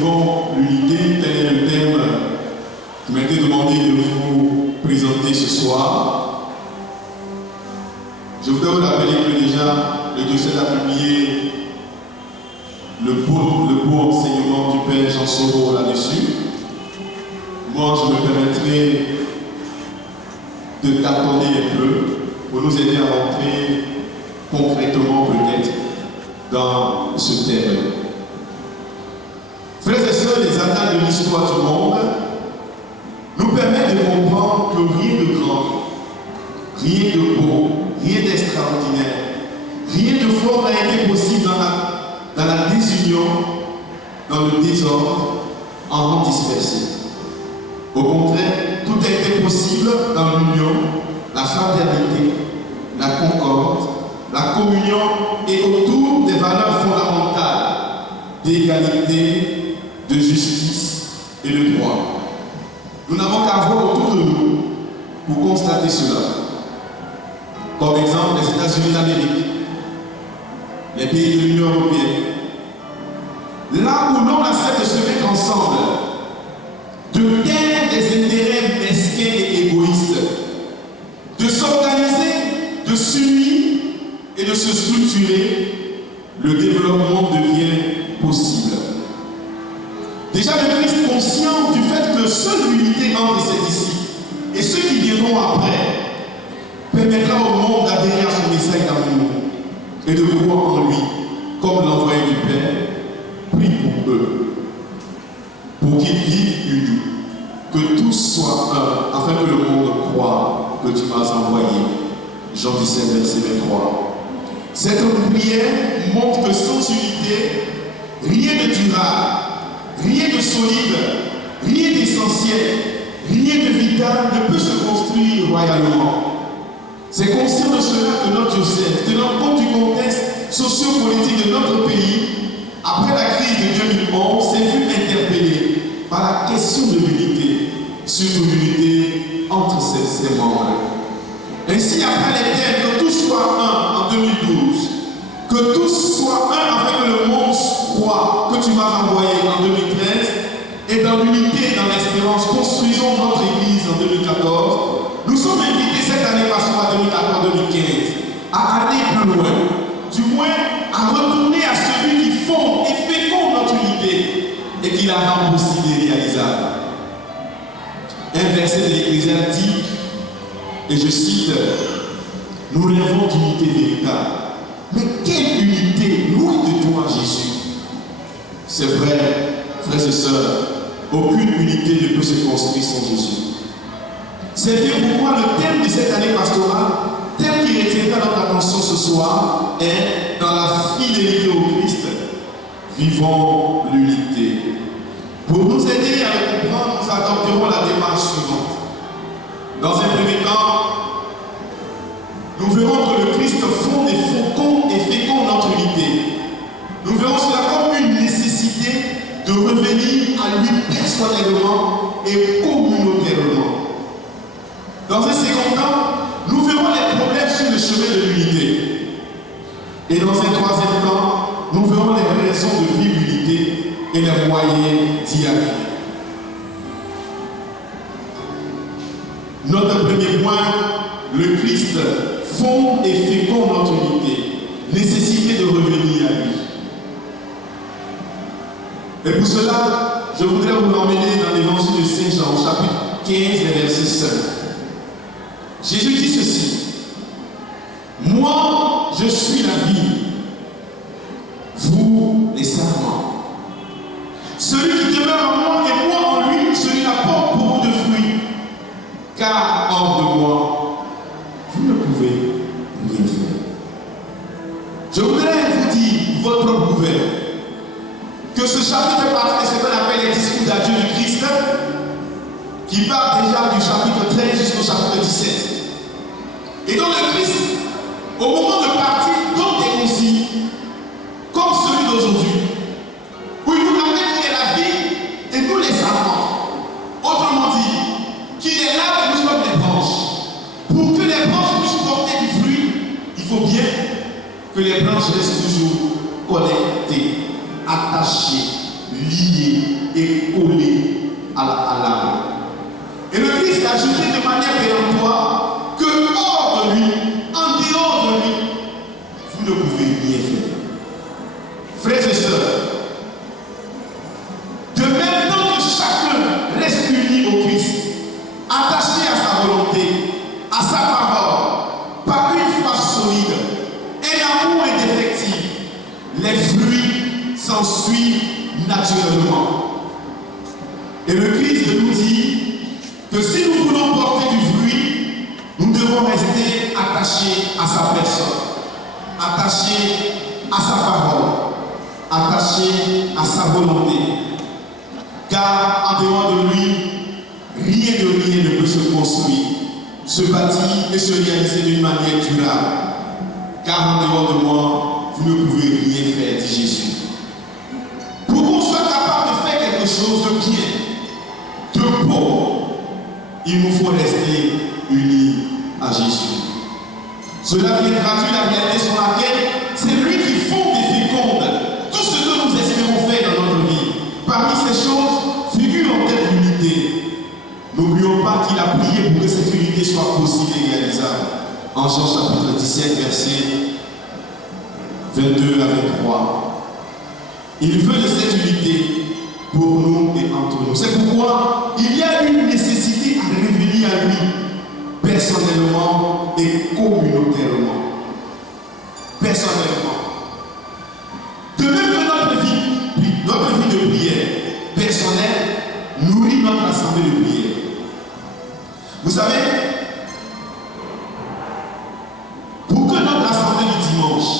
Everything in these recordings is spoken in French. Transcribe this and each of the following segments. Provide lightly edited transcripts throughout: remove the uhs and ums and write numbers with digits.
vivons l'unité, tel est le thème qui m'a été demandé de vous présenter ce soir. Je voudrais vous rappeler que déjà le diocèse a publié le beau enseignement du Père Jean Soro là-dessus. Moi, je me permettrai de tâtonner un peu pour nous aider à rentrer concrètement peut-être dans ce thème. Frères et sœurs, les annales de l'histoire du monde nous permettent de comprendre que rien de grand, rien de beau, rien d'extraordinaire, rien de fort n'a été possible dans la désunion, dans le désordre, en rang dispersé. Au contraire, tout a été possible dans l'union, la fraternité, la concorde, la communion et autour des valeurs fondamentales d'égalité, de justice et de droit. Nous n'avons qu'à voir autour de nous pour constater cela. Comme exemple, les États-Unis d'Amérique, les pays de l'Union européenne. Là où l'on accepte de se mettre ensemble, de taire des intérêts mesquins et égoïstes, de s'organiser, de s'unir et de se structurer, le développement devient possible. Déjà, le Christ, conscient du fait que seule l'unité entre ses disciples et ceux qui viendront après permettra au monde d'adhérer à son message d'amour et de croire en lui, comme l'envoyé du Père, prie pour eux, pour qu'ils vivent unis, que tous soient un, afin que le monde croie que tu m'as envoyé. Jean 17, verset 23. Cette prière montre que sans unité, rien de durable, rien de solide, rien d'essentiel, rien de vital ne peut se construire royalement. C'est conscient de cela que notre diocèse, tenant compte du contexte socio-politique de notre pays, après la crise de 2011, s'est vu interpellé par la question de l'unité, surtout l'unité entre ses membres. Ainsi, après les thèmes que tous soient un en 2012, que tous soient un afin que le monde croit que tu m'as envoyé en 2013, et dans l'unité et dans l'espérance, construisons notre Église en 2014. Nous sommes invités cette année pastorale 2014-2015 à aller plus loin, du moins à retourner à celui qui fonde et féconde notre unité et qui la rend possible et réalisable. Un verset de l'Ecclésiaste dit, et je cite, « Nous rêvons d'unité véritable. » Mais quelle unité, loin de toi, Jésus? C'est vrai, frères et sœurs, aucune unité ne peut se construire sans Jésus. C'est bien pourquoi le thème de cette année pastorale, thème qui retiendra notre attention ce soir, est dans la fidélité au Christ. Vivons l'unité. Pour nous aider à le comprendre, nous adopterons la démarche suivante. Dans un premier temps, nous verrons que le Christ fonde et féconde notre unité. Nous verrons cela comme une nécessité de revenir à lui personnellement et communautairement. Dans un second temps, nous verrons les problèmes sur le chemin de l'unité. Et dans un troisième temps, nous verrons les raisons de vivre l'unité et les moyens d'y arriver. Notre premier point, le Christ fonde et féconde notre unité. Nécessité de revenir à lui. Et pour cela, je voudrais vous emmener dans l'évangile de Saint Jean, chapitre 15, verset 5. Jésus dit ceci, « Moi, je suis la vie, vous les sarments. Celui qui demeure en moi et moi en lui, celui-là porte beaucoup de fruits, car hors de moi, vous ne pouvez rien faire. » Je voudrais vous dire, votre propre ouvert, que ce chapitre fait partie de ce qu'on appelle les discours d'adieu du Christ, qui part déjà du chapitre 13 jusqu'au chapitre 17. Et donc le Christ, au moment de partir, donne des consignes, comme celui d'aujourd'hui, où il nous rappelle qu'il est la vie et nous les enfants. Autrement dit, qu'il est là et nous sommes les branches. Pour que les branches puissent porter du fruit, il faut bien que les branches restent toujours connectées, attachées, liés et collés à l'âme. Et le Christ a ajouté de manière péremptoire que hors de lui, en dehors de lui, vous ne pouvez rien faire. Frères et sœurs, de même temps que chacun reste uni au Christ, attaché à sa volonté, à sa parole, par une foi solide, un amour indéfectible, les fruits s'ensuivent naturellement. Et le Christ nous dit que si nous voulons porter du fruit, nous devons rester attachés à sa personne, attachés à sa parole, attachés à sa volonté. Car en dehors de lui, rien ne peut se construire, se bâtir et se réaliser d'une manière durable. Car en dehors de moi, vous ne pouvez rien faire, dit Jésus. Pour qu'on soit capable de faire quelque chose de bien, de beau, il nous faut rester unis à Jésus. Cela vient traduire la réalité sur laquelle c'est lui qui fonde et féconde tout ce que nous espérons faire dans notre vie. Parmi ces choses figure en tête l'unité. N'oublions pas qu'il a prié pour que cette unité soit possible et réalisable. En Jean chapitre 17, versets 22 à 23. Il veut de cette unité pour nous et entre nous. C'est pourquoi il y a une nécessité à revenir à lui, personnellement et communautairement. Personnellement. De même que notre vie de prière personnelle nourrit notre assemblée de prière. Vous savez, pour que notre assemblée du dimanche,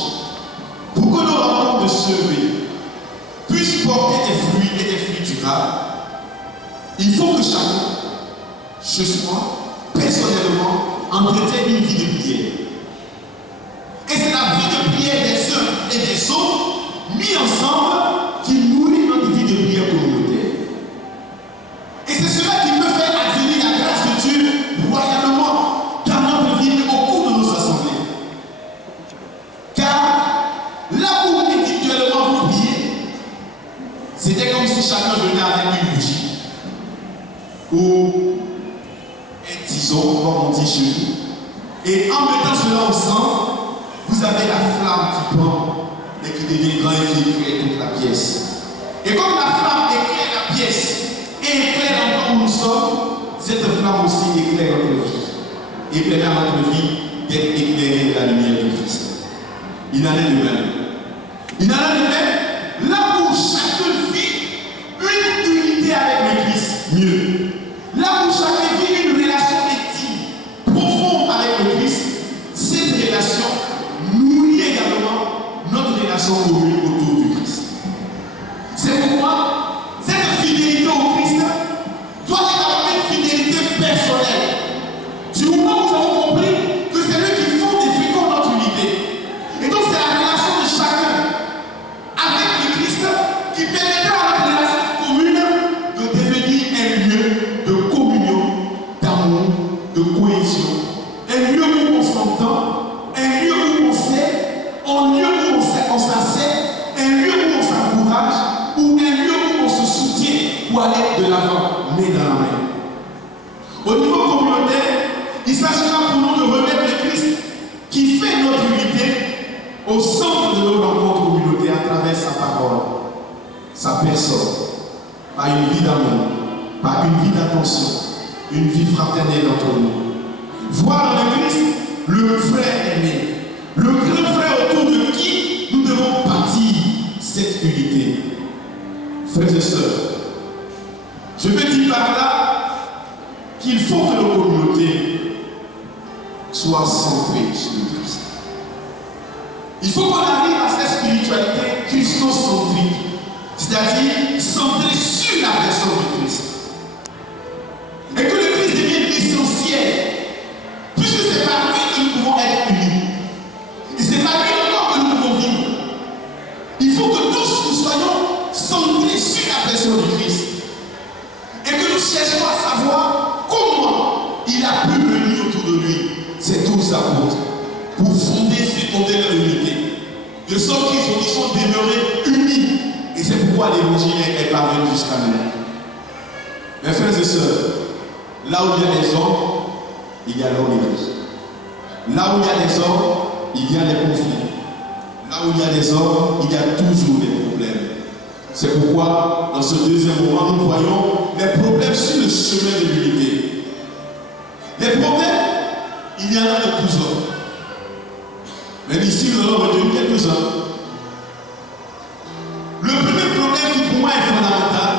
pour que nos rencontres de semaine puissent porter des fruits et des fruits durables, il faut que chacun, chez soi, personnellement, entretienne une vie de prière. Et c'est la vie de prière des uns et des autres, mis ensemble, qui nourrit notre vie de prière communautaire. Et c'est cela qui peut faire advenir la grâce de Dieu royalement dans notre vie et au cours de nos assemblées. Car là où individuellement vous priez, c'était comme si chacun venait avec une bougie ou un tison, comme on dit chez nous. Et en mettant cela ensemble, vous avez la flamme qui prend et qui devient grand et qui éclaire toute la pièce. Et comme la flamme éclaire la pièce et éclaire l'endroit où nous sommes, cette flamme aussi éclaire notre vie. Et permet à notre vie d'être éclairée de la lumière de Christ. Il en est de même. Il en est de même, là où chacun vit une unité avec le Christ, mieux. Là où chacun vit une relation intime, profonde avec le Christ, cette relation nourrit également notre relation commune autour du Christ. C'est pourquoi cette fidélité au Christ doit être une fidélité personnelle. Du moment où nous avons compris que c'est lui qui fonde et féconde notre unité. Et donc c'est la relation de chacun avec le Christ qui permettra à notre relation commune de devenir un lieu de communion, d'amour, de cohésion. Un lieu où on s'entend, un lieu où on sait, un lieu où on s'assait, un lieu où on s'encourage, ou un lieu où on se soutient pour aller de l'avant, main dans la main. Au niveau communautaire, il s'agira pour nous de remettre le Christ qui fait notre unité au centre de nos rencontres communautaires à travers sa parole, sa personne, par une vie d'amour, par une vie d'attention, une vie fraternelle entre nous. Voir dans le Christ le frère aimé, le grand frère autour de qui nous devons bâtir cette unité. Frères et sœurs, je veux dire par là qu'il faut que nos communautés soient centrées sur le Christ. Il faut qu'on arrive à cette spiritualité christocentrique, c'est-à-dire centrée sur la personne de Christ. Et que le Christ devienne l'essentiel, puisque c'est par lui que nous pouvons être unis. Et c'est par lui encore que nous pouvons vivre. Il faut que tous nous soyons centrés sur la personne de Christ. Et que nous cherchions à savoir comment il a pu venir autour de lui ces 12 apôtres pour fonder leur unité. De sorte qu'ils sont demeurés unis. Et C'est pourquoi l'évangile est parvenu jusqu'à nous. Mes frères et sœurs, là où il y a des hommes, il y a l'homme et Dieu. Là où il y a des hommes, il y a des conflits. Là où il y a des hommes, il y a toujours des problèmes. C'est pourquoi, dans ce deuxième moment, nous voyons les problèmes sur le chemin de l'unité. Les problèmes, il y en a de tous hommes. Mais ici, nous allons retenir quelques-uns. Le premier problème qui pour moi est fondamental,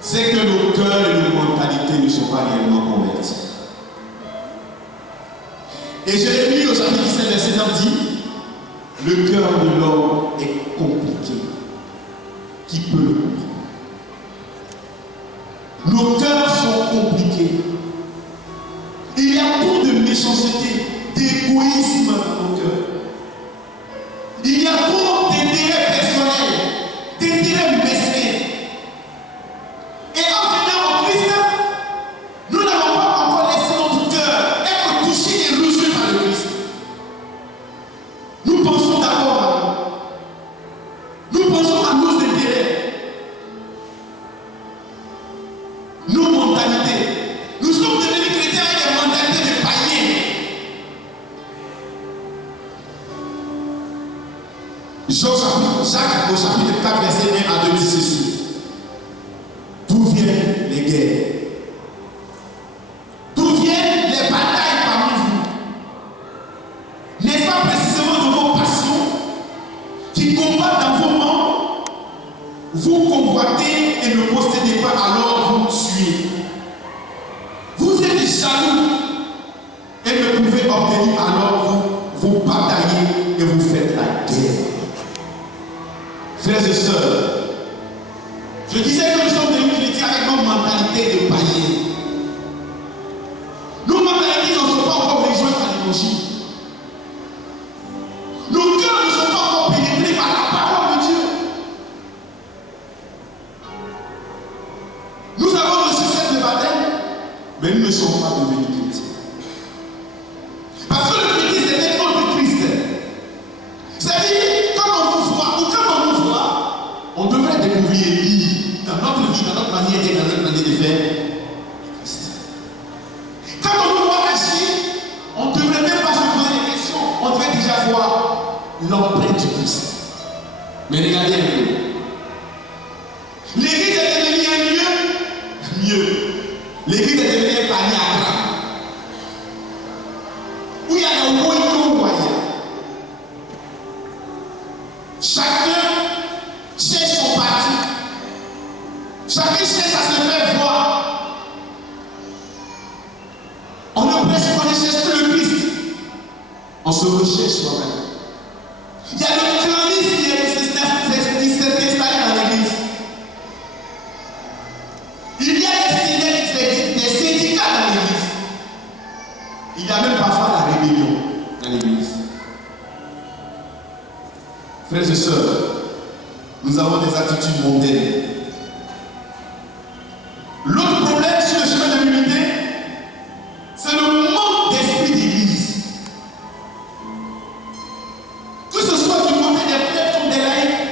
c'est que nos cœurs et nos mentalités ne sont pas réellement convertis. Et Jérémie au chapitre 17, verset 9 dit, le cœur de l'homme est compliqué. Qui peut le comprendre? Nos cœurs sont compliqués. Il y a trop de méchanceté, d'égoïsme dans nos cœurs. Il y a trop d'intérêts personnels, d'intérêts mesquins. Et en venant au Christ, nous n'avons pas encore laissé notre cœur être touché et reçu par le Christ. Nous pensons d'abord à nous. Nous pensons à nos intérêts, nos mentalités. Nous sommes devenus chrétiens avec des mentalités de païens. Jacques au chapitre 4, verset 1 à 2 dit ceci. D'où viennent les guerres? D'où viennent les batailles parmi vous? N'est-ce pas précisément de vos passions qui combattent dans vos membres? Vous convoitez et ne possédez pas, alors vous tuez. Vous êtes jaloux et ne pouvez obtenir, alors vous bataillez et vous faites la guerre. Frères et sœurs, je disais que nous sommes devenus chrétiens avec nos mentalités de païens. Nos mentalités ne sont pas encore rejointes à l'évangile. Nos cœurs ne sont pas encore pénétrés par la parole de Dieu. Nous avons reçu cette baptême, mais nous ne sommes pas devenus chrétiens. Parce que le chrétien, c'est l'être de Christ. C'est-à-dire, quand on vous voit, ou quand on nous voit, on devrait découvrir Élie dans notre vie, dans notre manière d'être, dans notre manière de faire Christ. Quand on nous voit agir, on ne devrait même pas se poser des questions. On devrait déjà voir l'empreinte du Christ. Mais regardez un peu. L'église est devenue un lieu mieux. L'église est devenue un panier à grains. Où il y a des royaumes royaux. Chacun cherche son parti. Chacun cherche à se faire voir. On ne cherche que le Christ. On se recherche soi-même. Il y a le clonisme qui s'est installé dans l'église. Il y a des syndicats dans l'église. Il y a même parfois la rébellion dans l'église. Frères et sœurs, nous avons des attitudes mondaines. L'autre problème sur le chemin de l'unité, c'est le manque d'esprit d'église. Que ce soit du côté des prêtres comme des laïcs,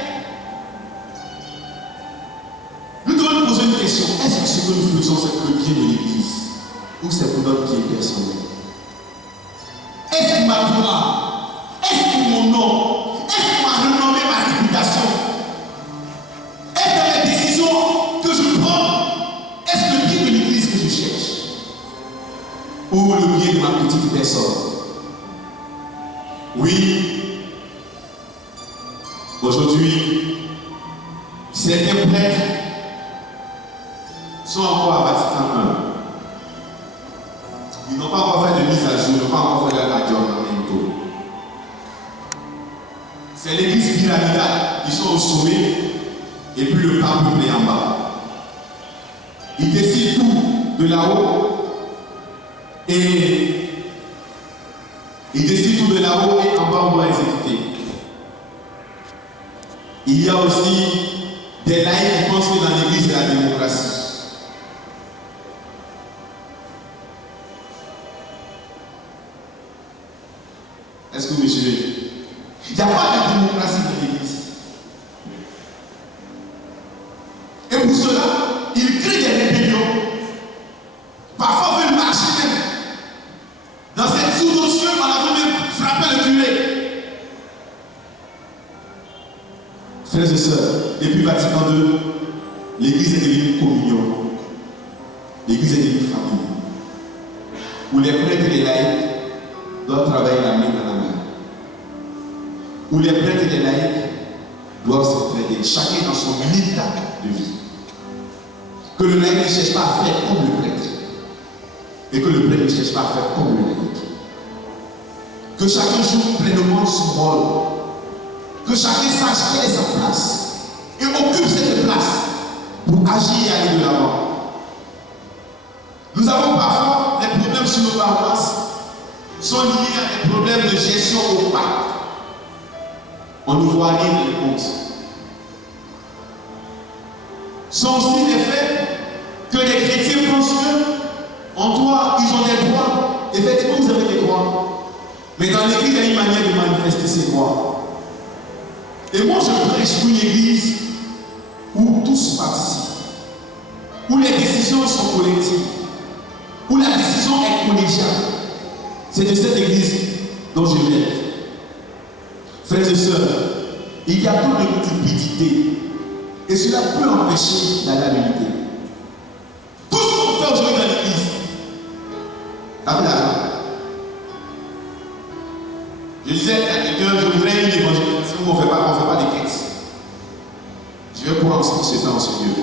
nous devons nous poser une question. Est-ce que ce que nous faisons, c'est pour le bien de l'église ou c'est pour notre bien personnel? Est-ce que ma gloire? Est-ce que mon nom? Est-ce que ma renommée, ma réputation? Est-ce que les décisions que je prends, est-ce le bien de l'église que je cherche? Ou le bien de ma petite personne? Oui, aujourd'hui, certains prêtres sont encore à Vatican I. Ils n'ont pas encore fait de mise à jour, ils n'ont pas encore fait leur aggiornamento. C'est l'église pyramidale. Ils sont au sommet et puis le pape est en bas. Ils décident tout de là-haut et ils décident tout de là-haut et en bas on doit exécuter. Il y a aussi des laïcs qui pensent que dans l'église c'est la démocratie. Est-ce que vous me suivez? Il n'y a pas de démocratie dans l'église. ils créent des rébellions. Parfois, veulent marcher même. Dans cette sous-notion, on a voulu même frapper le curé. Frères et sœurs, depuis Vatican II, l'Église est devenue une communion. L'Église est devenue une famille. Où les prêtres et les laïcs doivent travailler la main dans la main. Où les prêtres et les laïcs doivent s'entraider, chacun dans son état de vie. Que le laïc ne cherche pas à faire comme le prêtre. Et que le prêtre ne cherche pas à faire comme le laïc. Que chacun joue pleinement son rôle. Que chacun sache quelle est sa place. Et occupe cette place pour agir et aller de l'avant. Nous avons parfois des problèmes sur nos paroisses sont liés à des problèmes de gestion opaque. On nous voit lire les comptes. Sont aussi des faits que les chrétiens pensent que en toi, ils ont des droits. Effectivement, vous avez des droits. Mais dans l'église, il y a une manière de manifester ces droits. Et moi, je prêche pour une église où tous participent, où les décisions sont collectives, où la décision est collégiale. C'est de cette église dont je viens. Frères et sœurs, il y a trop de cupidité. Et cela peut empêcher la l'unité. Tout ce qu'on fait aujourd'hui dans l'église, avec l'argent. Je disais à quelqu'un, je voudrais une évangélisation où on ne fait pas des quêtes. Je vais pouvoir enseigner ce temps en ce lieu.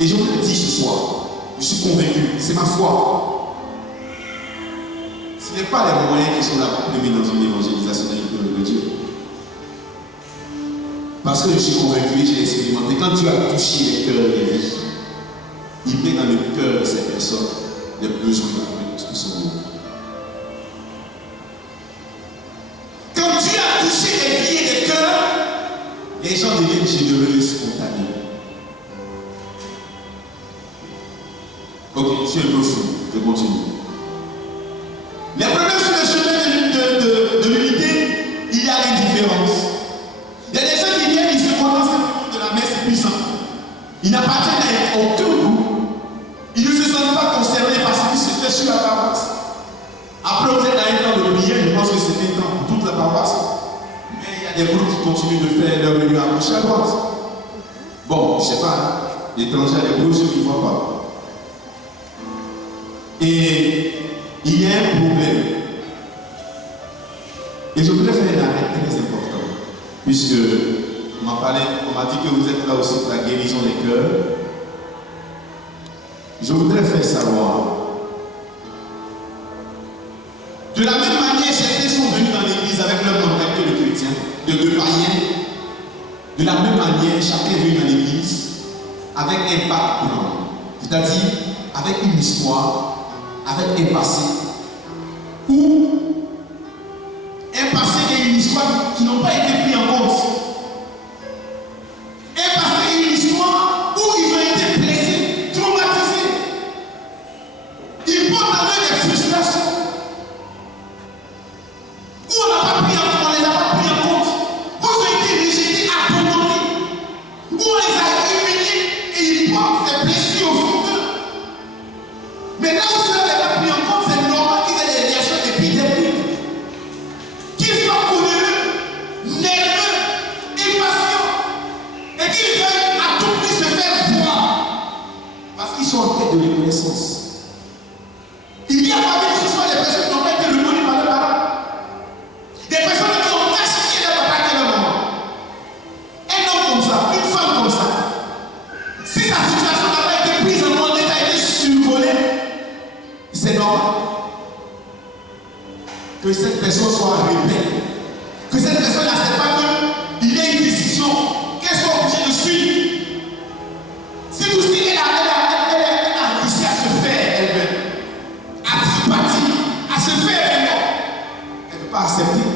Et je vous le dis ce soir, je suis convaincu, c'est ma foi. Ce n'est pas les moyens qui sont là pour mener dans une évangélisation de Dieu. Parce que je suis convaincu et j'ai expérimenté, quand Dieu a touché les cœurs des vies, il met dans le cœur de ces personnes les besoins de son monde. Quand Dieu a touché les vies et les cœurs, les gens deviennent généreux et spontanés. Ok, je suis un peu fou, je continue. Les problèmes sur le chemin de l'unité, il y a l'indifférence. Il y a des gens qui viennent, ils se contentent simplement de la messe puissante. Ils n'appartiennent à aucun groupe. Ils ne se sentent pas concernés par ce qui se fait sur la paroisse. Après, vous êtes dans un temps de prière, je pense que c'est un temps pour toute la paroisse. Mais il y a des groupes qui continuent de faire leur réunion à gauche et à droite. Bon, je ne sais pas, hein. L'étranger a des groupes, ceux qui ne voient pas. Et il y a un problème. Et je voudrais faire un arrêt très important. Puisque on m'a dit que vous êtes là aussi pour la guérison des cœurs. Je voudrais faire savoir. De la même manière, certains sont venus dans l'église avec leur mentalité de chrétien, de païen. De la même manière, chacun est venu dans l'église avec un background, c'est-à-dire avec une histoire, avec un passé, ou un passé et une histoire qui n'ont pas été pris en compte. Un passé et une histoire où ils ont été blessés, traumatisés. Ils portent en eux des frustrations. Où on n'a pas pris en compte, on ne les a pas pris en compte. Où ils ont été rejetés, abandonnés. Où on les a humiliés et ils portent ces blessures au fond d'eux. Mais là où cela n'est pas pris en compte, c'est normal qu'ils aient des réactions épidermiques. Qu'ils soient coléreux, nerveux, impatients. Et qu'ils veulent à tout prix se faire voir. Parce qu'ils sont en quête de reconnaissance. Il y a parmi ce soir des personnes qui n'ont pas été reconnues par leurs parents. Des personnes qui ont caché leur papa et leur maman. Un homme comme ça, une femme comme ça. Si sa situation n'a pas été prise en compte, elle a été survolée, c'est normal que cette personne soit rebelle. Que cette personne n'accepte pas qu'il y ait une décision, qu'elle soit obligée de suivre. Si tout ce qu'elle a réussi à se faire elle-même, à se bâtir, à se faire elle-même, elle ne peut pas accepter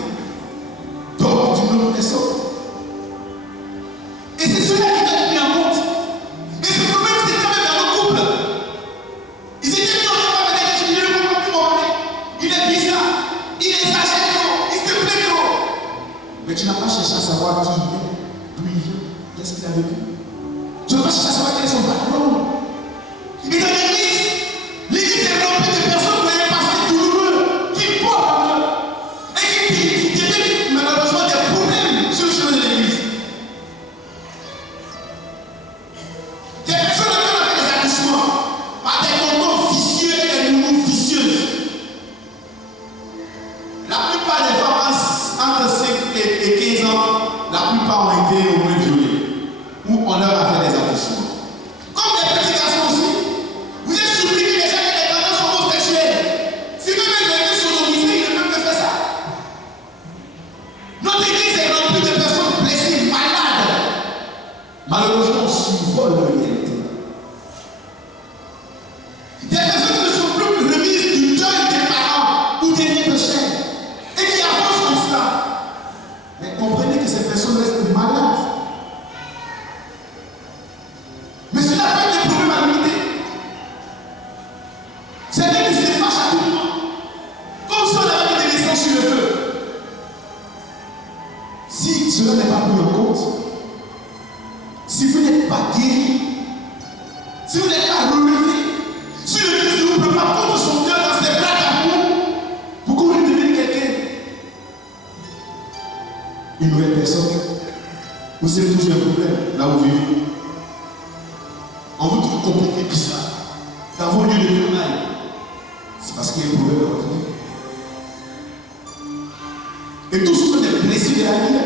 d'ordre d'une autre personne. Et c'est cela qui doit être mis en compte. Et ce problème, c'est quand même dans le couple. Ils étaient mis en train de dire, je ne le comprends plus, mon mari. Il est bizarre, il exagère trop, il se plaît trop. Mais tu n'as pas cherché à savoir qui il est, d'où il vient, qu'est-ce qu'il a vécu. Tu ne vas pas chercher à savoir quel est son background. Et dans l'église est remplie de personnes qui ont un passé douloureux, qui portent en eux, et qui développent malheureusement des problèmes sur le chemin de l'église. Des personnes qui ont fait des accouchements par des concours vicieux et des mouvements vicieux. La plupart des femmes entre 5 et 15 ans, la plupart ont été au moins violées, ou on leur a fait des accouchements. Comme les petits garçons aussi, vous êtes surpris que les gens qui ont des tendances homosexuelles, si même ils ont été sodomisés, ils ne peuvent que faire ça. Notre église est remplie de personnes blessées, malades. Malheureusement, on survole la réalité. Des personnes qui ne sont plus remises du deuil des parents ou des nids de chair et qui avancent comme cela. Mais comprenez que ces personnes restent malades. Mais cela fait des problèmes à l'unité. C'est-à-dire qu'ils se fâchent à tout moment. Comme si on avait mis des naissances sur le feu. Si cela n'est pas pris en compte, si vous n'êtes pas guéri, si vous n'êtes pas relevé, si le Christ ne vous prépare pas contre son cœur dans ses bras d'amour, pourquoi vous devenez quelqu'un? Une nouvelle personne. Vous savez toujours un problème là où vous vivez. On vous trouve compliqué, bizarre. Dans vos lieux de travail, c'est parce qu'il y a un problème dans votre vie. Et tout ce sont des blessures de la vie.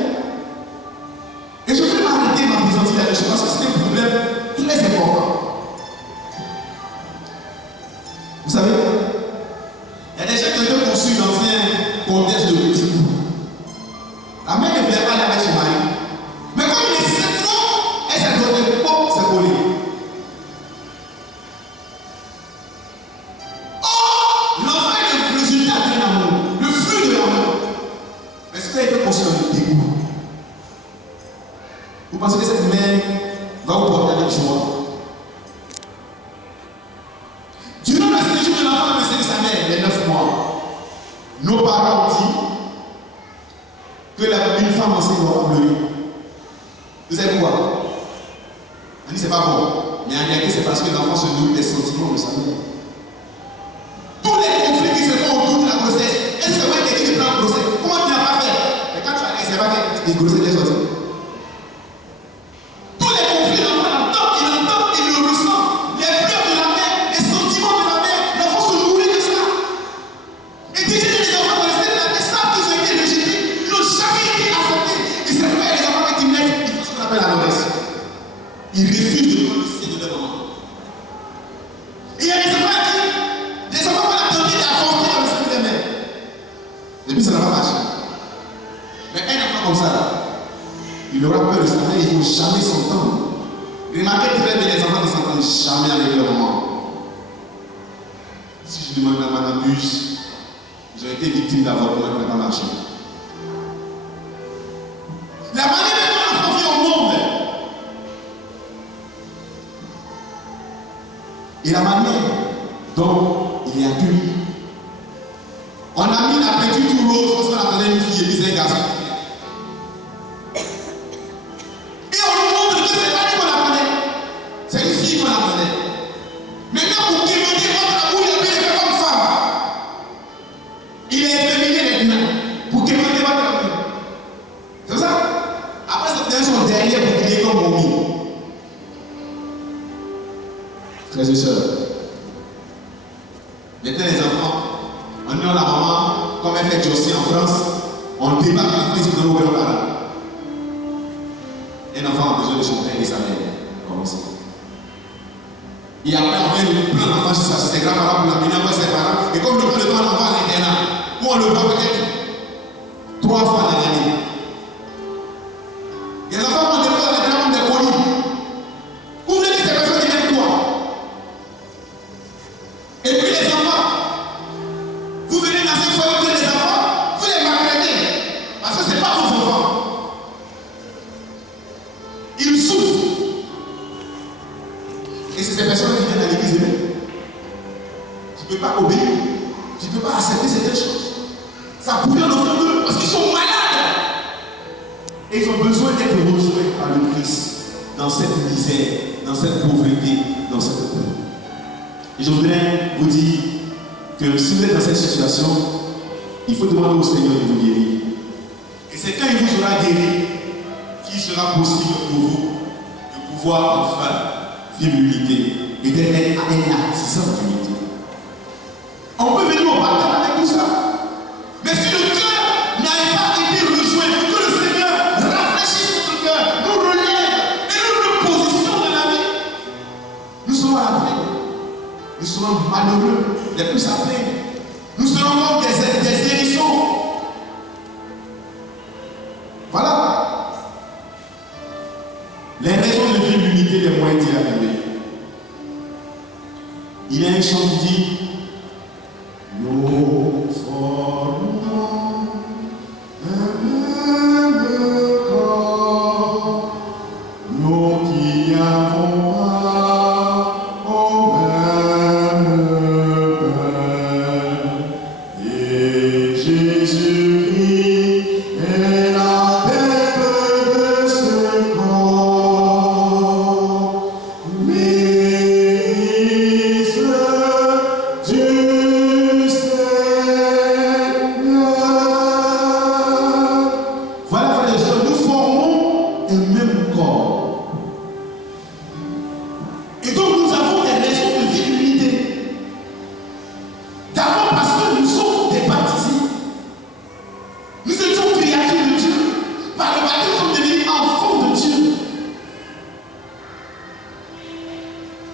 Et je vais m'arrêter ma présenter là-dessus parce que c'est un problème très important. Vous savez, il y a des gens qui ont été conçus dans un contexte de petit groupe. La mère ne voulait pas aller avec son mari. Mais comme il est si trop, elle s'est donnée, hop, c'est collé. L'enfant est le résultat d'un amour, le fruit de l'amour. Mais ce qui a été conçu dans le dégoût. Vous pensez que cette mère va vous porter avec joie? Durant le séjour de l'enfant de sa mère, les 9 mois, nos parents ont dit que une femme enceinte doit pleurer. Vous savez quoi? On dit c'est pas bon. Mais en réalité, c'est parce que l'enfant se nourrit des sentiments de sa mère. Tous les conflits qui se font autour de la grossesse, est-ce que c'est vrai que tu prends la grossesse? Comment tu n'as pas fait? Mais quand tu as c'est vrai que les grossesses sont sorties. Tous les conflits, l'enfant l'entend, il le ressent. Les pleurs de la mère, les sentiments de la mère, l'enfant se nourrit de ça. Et déjà, les enfants de la mère savent qu'ils ont été rejetés, ils n'ont jamais été acceptés. Et c'est vrai, les enfants qui naissent, ils font ce qu'on appelle la noblesse. Ils refusent de prendre le sein de leur maman. Et il y a des enfants qu'on a tenté d'avorter dans le sein de leur mère. Et puis ça n'a pas marché. Mais un enfant comme ça, il aura peur de sa mère, il ne faut jamais s'entendre. Remarquez très bien, les enfants ne s'entendent jamais avec leur maman. Si je demande à Madame Bus, ils ont été victimes d'avortement qui n'a pas marché. La manière dont l'enfant vit au monde et la manière dont il est accueilli. On a mis la petite tout rose parce qu'on attendait une fille et puis c'est un garçon. Et on nous montre que ce n'est pas lui qu'on appelait, c'est une fille qu'on appelait. Maintenant, pour témoigner votre amour, il a bien fait comme femme. Il est efféminé maintenant pour témoigner votre amour. C'est ça? Après, c'est son derrière pour qu'il est comme momie. Frères et sœurs, maintenant les enfants, on dit à la maman, comme elle fait Josie en France, on débat avec les enfants de nos grands-parents. Un enfant a besoin de son père et sa mère. Comment ça? Et après, on vient prendre l'enfant chez ses grands-parents pour l'amener avec ses parents. Et comme le prend le temps, l'enfant à l'internat, où on le voit peut-être 3 fois dans l'année. Et les enfants vont déployer les grands comme des colis. Vous voulez que ces personnes deviennent quoi? Et puis les enfants, vous venez dans un foyer pour les enfants, vous les maltraitez. Parce que ce n'est pas vos enfants. Ils souffrent. Et c'est ces personnes qui viennent à l'église même. Tu ne peux pas obéir. Tu ne peux pas accepter certaines choses. Ça pourrait en offrir d'eux parce qu'ils sont malades. Et ils ont besoin d'être rejoints par le Christ dans cette misère, dans cette pauvreté, dans cette peur. Et je voudrais vous dire que si vous êtes dans cette situation, il faut demander au Seigneur de vous guérir. Et c'est quand il vous aura guéri qu'il sera possible pour vous de pouvoir enfin vivre l'unité et d'être un artisan d'unité. On peut venir au baptême avec tout ça. Mais si le cœur n'a pas été rejoint, que le Seigneur rafraîchisse notre cœur, nous relève et nous repositionne dans la vie, nous serons après. Nous serons malheureux, des plus après. Nous serons comme des hérissons. Voilà. Les raisons de vivre l'unité, les moyens d'y arriver. Il y a un chant qui dit nous formons un même corps, nous qui avons pas au même Père. Et Jésus-Christ est la tête de ce corps. L'Église du Seigneur. Voilà, frères et sœurs, nous formons un même corps. Et donc nous avons des raisons de vivre l'unité. D'abord parce que nous sommes des baptisés. Nous étions créatures de Dieu. Par le baptême, nous sommes devenus enfants de Dieu.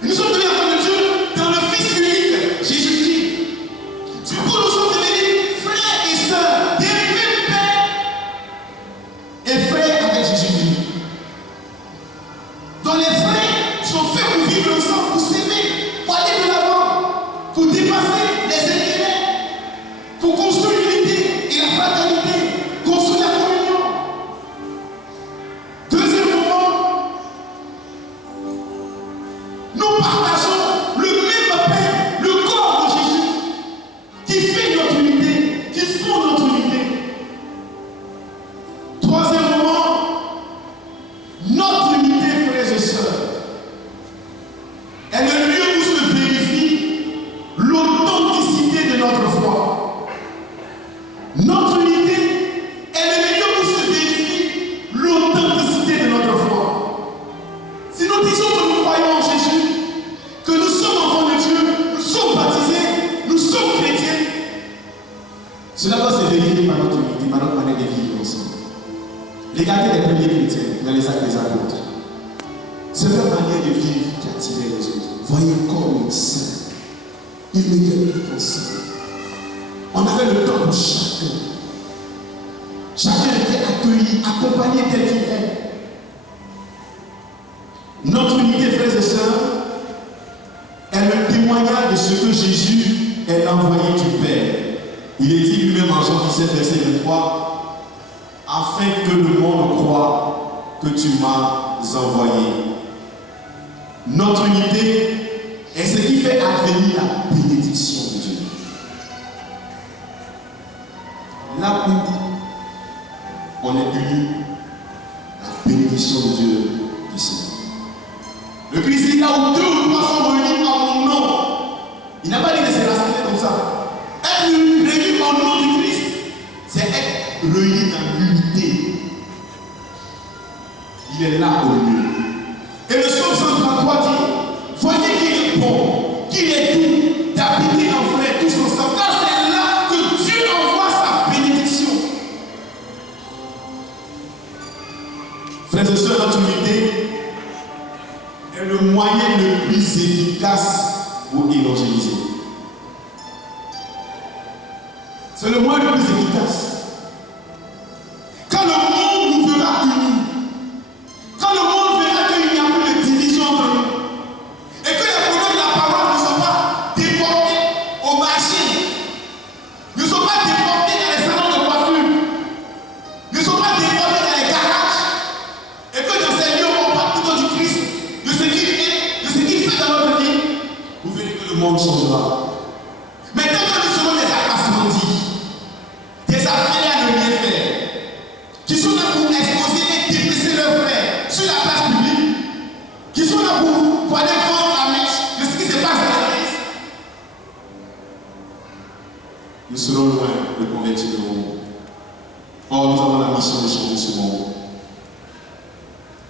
Nous sommes devenus enfants de Dieu dans le Fils unique, Jésus-Christ. Du coup, nous sommes devenus frères et sœurs des mêmes pères et frères avec Jésus-Christ. Donc les frères sont faits pour vivre ensemble, pour s'aimer, pour aller de l'avant, pour dépasser les intérêts, pour construire l'unité et la fraternité, construire la communion. Deuxièmement, nous partageons le même pain, le corps de Jésus, qui fait notre unité, qui fonde notre unité. Troisièmement, notre unité, frères et sœurs, est le lieu où se vérifie l'authenticité de notre foi. Notre unité est le lieu où se vérifie l'authenticité de notre foi. Si nous disons que nous croyons en Jésus, que nous sommes enfants de Dieu, nous sommes baptisés, nous sommes chrétiens, cela doit se vérifier par notre unité, par notre manière de vivre ensemble. Regardez les premiers chrétiens dans les actes des apôtres. C'est leur manière de vivre qui attirait les autres. Voyez comme saints. Ils mettaient tout ensemble. On avait le temps pour chacun. Chacun était accueilli, accompagné tel qu'il est. Notre unité, frères et sœurs, est le témoignage de ce que Jésus est l'envoyé du Père. Il est dit lui-même en Jean 17, verset 23, afin que le monde croie que tu m'as envoyé. Notre unité est ce qui fait advenir la bénédiction de Dieu. Là où on est unis, la bénédiction de Dieu du Seigneur. Le Christ dit là où 2 ou 3 sont réunis en mon nom. Il n'a pas dit de se rassembler comme ça. Être réunis en nom du Christ, c'est être réunis dans l'unité. Il est là au milieu. Et le psaume 133 dit, voyez qu'il est bon, qu'il est doux, d'habiter en frères tous ensemble. Car c'est là que Dieu envoie sa bénédiction. Frères et sœurs, notre unité est le moyen le plus efficace pour évangéliser. C'est le moyen le plus efficace. Quand le monde nous verra unis, quand le monde verra qu'il n'y a plus de division entre nous, et que les problèmes de la parole ne sont pas déportés au marché, ne sont pas déportés dans les salons de coiffure, ne sont pas déportés dans les garages, et que dans ces lieux on parle plutôt du Christ, de ce qu'il est, de ce qu'il fait dans notre vie, vous verrez que le monde changera. Mais tant que nous serons des assourdis, des affaires à ne rien faire, qui sont là pour exposer et déplacer leurs frères sur la place publique, ça pour aller vendre la mèche de ce qui se passe dans l'église. Nous serons loin de convertir le monde. Or, nous avons la mission de changer ce monde.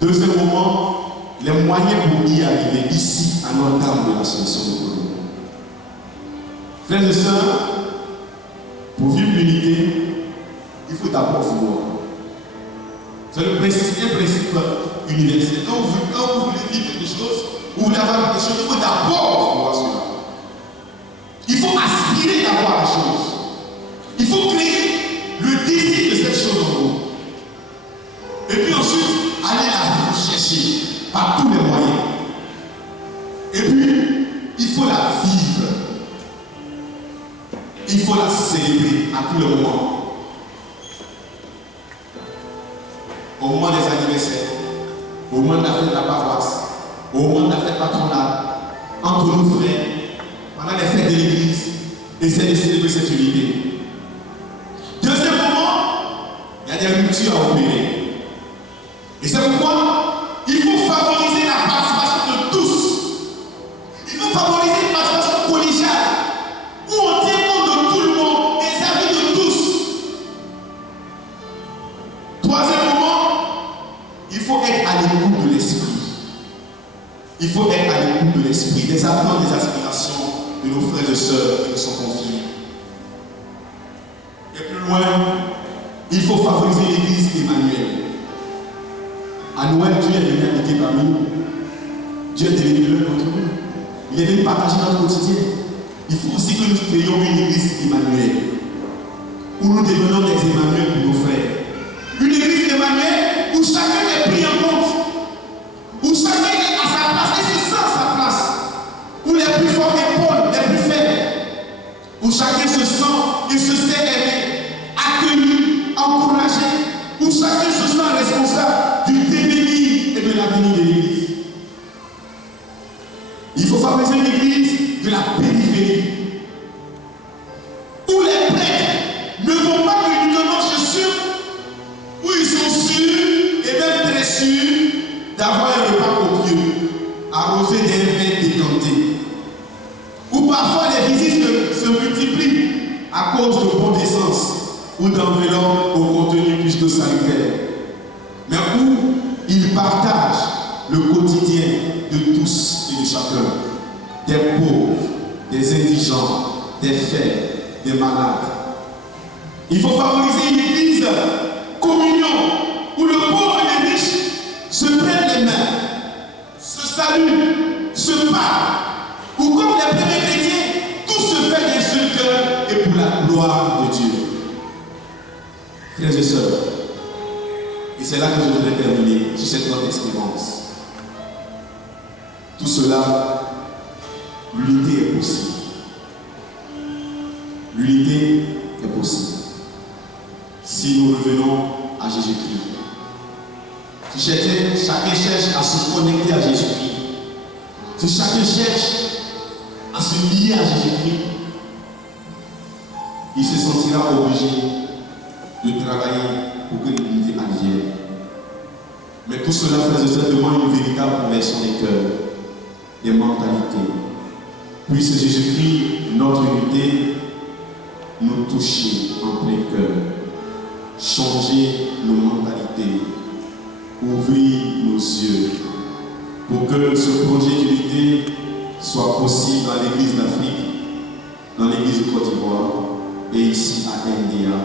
Deuxième moment, les moyens pour y arriver ici à l'entame de la solution de problème. Frères et sœurs, pour vivre l'unité, il faut d'abord vouloir. C'est le principe universel. Quand vous voulez vivre quelque chose, ou vous voulez avoir quelque chose, il faut d'abord vouloir cela. Il faut aspirer d'abord à la chose. Il faut créer le désir de cette chose en vous. Et puis ensuite, aller la rechercher par tous les moyens. Et puis, il faut la vivre. Il faut la célébrer à tous les moments. Au moment des anniversaires, au moment de la fête de la paroisse, au moment de la fête patronale, entre nos frères, pendant les fêtes de l'église, essayez de célébrer cette unité. Deuxième moment, il y a des ruptures à opérer. Et c'est pourquoi il faut favoriser la participation de tous. Il faut favoriser une participation collégiale, où on tient compte de tout le monde, des avis de tous. Troisième moment, il faut être à l'écoute de l'esprit. Il faut être à l'écoute de l'esprit, des attentes, des aspirations de nos frères et sœurs qui nous sont confiés. Et plus loin, il faut favoriser l'église Emmanuel. À Noël, Dieu est venu habiter parmi nous. Dieu est venu l'un contre nous. Il est venu partager notre quotidien. Il faut aussi que nous créions une église Emmanuel, où nous devenons des Emmanuel pour nos frères. Une église Emmanuel où chacun est pris en compte, où chacun est à sa place et se sent à sa place, où les plus forts épaulent les plus faibles, où chacun se sent et se sait aimé, accueilli, encouragé, où chacun se sent responsable du devenir et de l'avenir de l'église. Il faut favoriser une église de la périphérie, où les prêtres ne vont pas uniquement chez ceux où ils sont sûrs et même très sûrs d'avoir un repas copieux, arrosé d'un vin décanté, où parfois les visites se multiplient à cause de bon d'essence ou d'enveloppes au contenu plus que salutaire, mais où ils partagent le quotidien de tous et de chacun, des pauvres, des indigents, des faibles, des malades. Il faut favoriser une église communion où le pauvre et le riche se prennent les mains, se saluent, se parlent, où comme les premiers chrétiens, tout se fait d'un seul cœur et pour la gloire de Dieu. Frères et sœurs, et c'est là que je voudrais terminer sur cette note d'espérance. Tout cela, l'unité est possible. L'unité est possible si nous revenons à Jésus-Christ. Si chacun cherche à se connecter à Jésus-Christ, si chacun cherche à se lier à Jésus-Christ, il se sentira obligé de travailler pour que l'unité advienne. Mais tout cela, frères et sœurs, demande une véritable conversion des cœurs, des mentalités. Puisse Jésus-Christ, notre unité, nous toucher en plein cœur, changer nos mentalités, ouvrir nos yeux, pour que ce projet d'unité soit possible dans l'Église d'Afrique, dans l'Église de Côte d'Ivoire et ici à India.